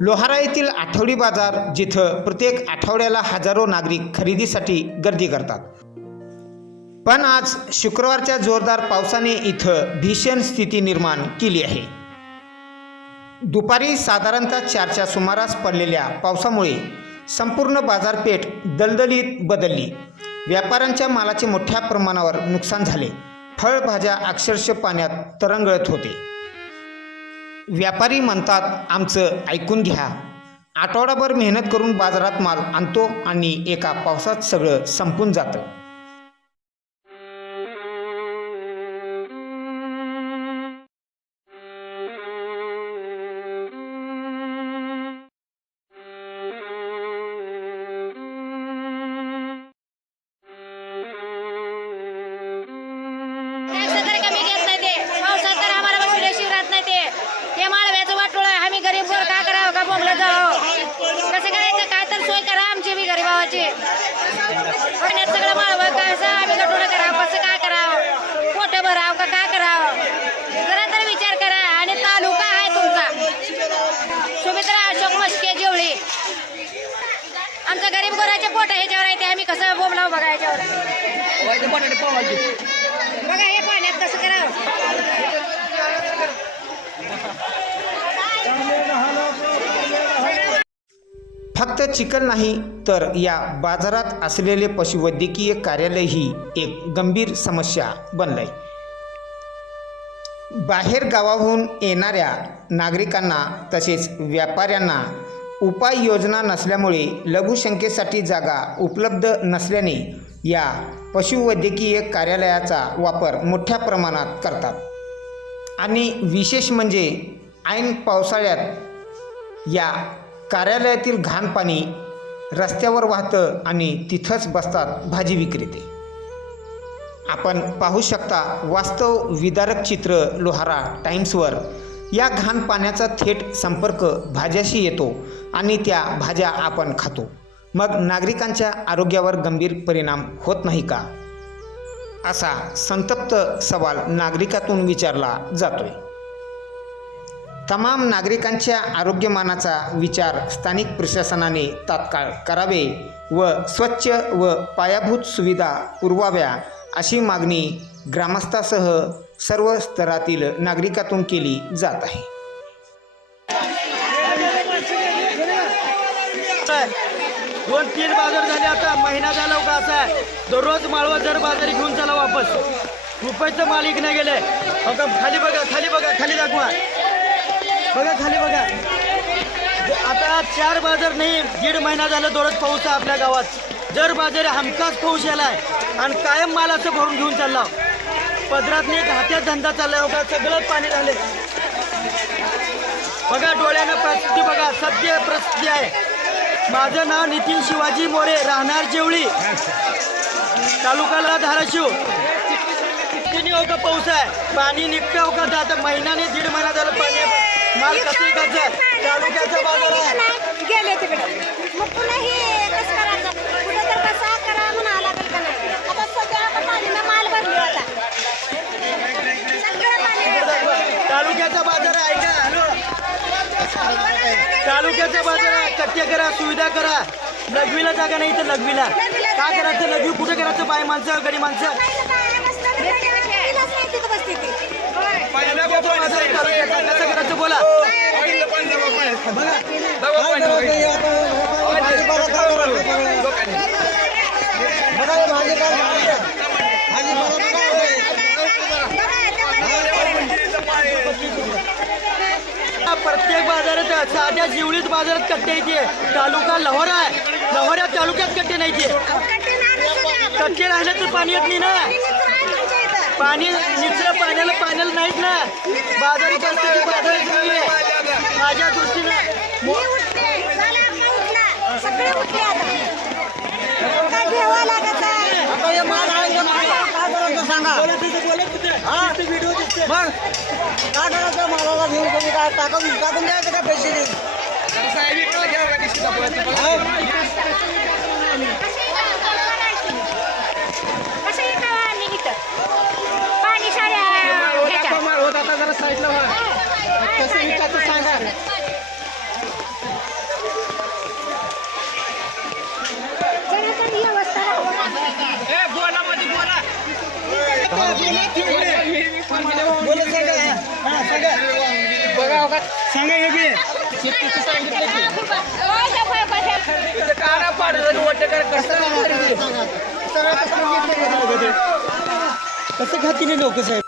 लोहारा येथील आठवडी बाजार जिथं प्रत्येक आठवड्याला हजारो नागरिक खरेदीसाठी गर्दी करतात. पण आज शुक्रवारच्या जोरदार पावसाने इथं भीषण स्थिती निर्माण केली आहे. दुपारी साधारणतः चारच्या सुमारास पडलेल्या पावसामुळे संपूर्ण बाजारपेठ दलदलीत बदलली. व्यापाऱ्यांच्या मालाचे मोठ्या प्रमाणावर नुकसान झाले. फळभाज्या अक्षरशः पाण्यात तरंगळत होते. व्यापारी म्हणतात आमचं ऐकून घ्या. आठवडाभर मेहनत करून बाजारात माल आणतो आणि एका पावसात सगळं संपून जातं. हे माळव्याचं वाटोळ आहे. आम्ही गरीब वर का करावं? का बोंबलं जावं? कसं करायचं? काय तर सोय करा आमची बी गरीबावाची पाण्यात सगळं माळवं कसं आम्ही गटोळं करावं. कसं काय करावं? पोटं भरावं का काय करावं? जरा तर विचार करा. आणि तालुका आहे तुमचा. सुमित्रा अशोक मस्के जेवळी. आमचं गरीब गोराचे पोट ह्याच्यावर आहे ते. आम्ही कसं बोंबलावं बघा ह्याच्यावर बघा हे मात्र चिखल नाही तर या बाजारात असलेले पशुवैद्यकीय कार्यालय ही एक गंभीर समस्या बनलंय. बाहेर गावाहून येणाऱ्या नागरिकांना तसेच व्यापाऱ्यांना उपाययोजना नसल्यामुळे लघुशंकेसाठी जागा उपलब्ध नसल्याने या पशुवैद्यकीय कार्यालयाचा वापर मोठ्या प्रमाणात करतात. आणि विशेष म्हणजे ऐन पावसाळ्यात या कार्यालयातील घाण पाणी रस्त्यावर वाहतं आणि तिथंच बसतात भाजी विक्रेते. आपण पाहू शकता वास्तव विदारक चित्र लोहारा टाइम्सवर. या घाण पाण्याचा थेट संपर्क भाज्याशी येतो आणि त्या भाज्या आपण खातो. मग नागरिकांच्या आरोग्यावर गंभीर परिणाम होत नाही का? असा संतप्त सवाल नागरिकातून विचारला जातोय. तमाम नागरिकांच्या आरोग्यमानाचा विचार स्थानिक प्रशासनाने तात्काळ करावे व स्वच्छ व पायाभूत सुविधा पुरवाव्या अशी मागणी ग्रामस्थासह सर्व स्तरातील नागरिकातून केली जात आहे. दोन तीन बाजार झाले आता. महिना झाला का असा आहे. दररोज माळवा जर बाजारी घेऊन चला वापस. रुपयाचं मालिक नाही गेले. बघा खाली बघा खाली बघा खाली दाखवा. बघा खाली बघा. आता चार बाजार नाही दीड महिना झाला दोडच पाऊस आहे आपल्या गावात. जर बाजार हमखास पाऊस यालाय आणि कायम माल असं भरून घेऊन चालला. पदरात नाही घाट्यात धंदा चालला बघा सगळं पाणी झाले बघा डोळ्यानं प्रसिद्धी बघा सत्य प्रसिद्धी आहे. माझं नाव नितीन शिवाजी मोरे राहणार जेवळी. तालुकाला धाराशिव. किती हो का पाऊस आहे? पाणी निघतं हो का आता महिन्याने दीड महिना झालं पाणी माल कसं विकायचं तालुक्याचा बाजार आहे. गेले तिकडे. मग पुन्हा हे कसं करायचं. कुठं तर कसा करा म्हणून आला का नाही? आता सध्या आता पाणीनं माल भरली होता तालुक्याचा बाजार आहे ऐका. हॅलो. तालुक्याचा बाजार आहे. कट्टे करा सुविधा करा. लघवीला जागा नाही तर लघवीला. का करायचं? लघवी कुठे करायचं? बाय माणसं गडी माणसं. बोला प्रत्येक बाजारात साध्या जिवळीत बाजारात कट्टे येते तालुका लहोरा आहे. लहोऱ्या तालुक्यात कट्टे नाही ते कट्टे राहिले तर पाणी येत नाही ना. पाणी निचलं पाण्याला पाण्याला नाहीत ना. बाजारी परिस्थिती बाजारात नाही आहे. माझ्या दृष्टीनं हे माल? काय करायचं सांगा? हा? व्हिडिओ दिसते मग? काय करायचं? मालाला घेऊन तुम्ही काय टाकून टाकून द्यायचं का पैसे सांगा हा, सांगा सांगा हे कसं खातील लोक साहेब